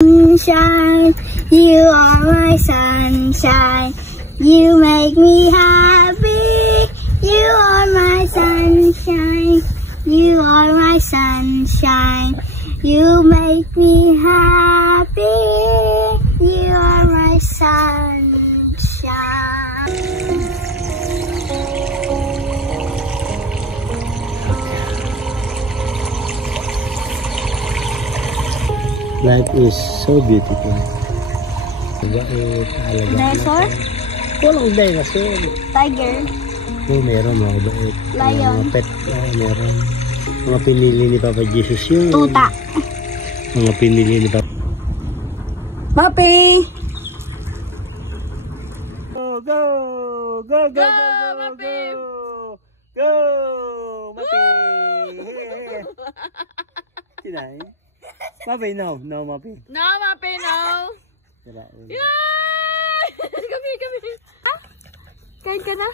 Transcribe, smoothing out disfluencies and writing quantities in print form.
Sunshine, you are my sunshine. You make me happy. You are my sunshine. You are my sunshine. You make me happy. You are my sunshine. Life is so beautiful. Dinosaur? Walang dinosaur. Tiger? Oh, meron mga bait. Lion? Mga pet. Meron. Mga pinili ni Papa Jesus yun. Tuta? Mga pinili ni Papa. Papi! Go! Go! Go! Go! Go! Go! Go! Mapi! Sinay? Mapi, no. No, Mapi. No, Mapi, no. Yay! Kami. Ah? Kain ka na?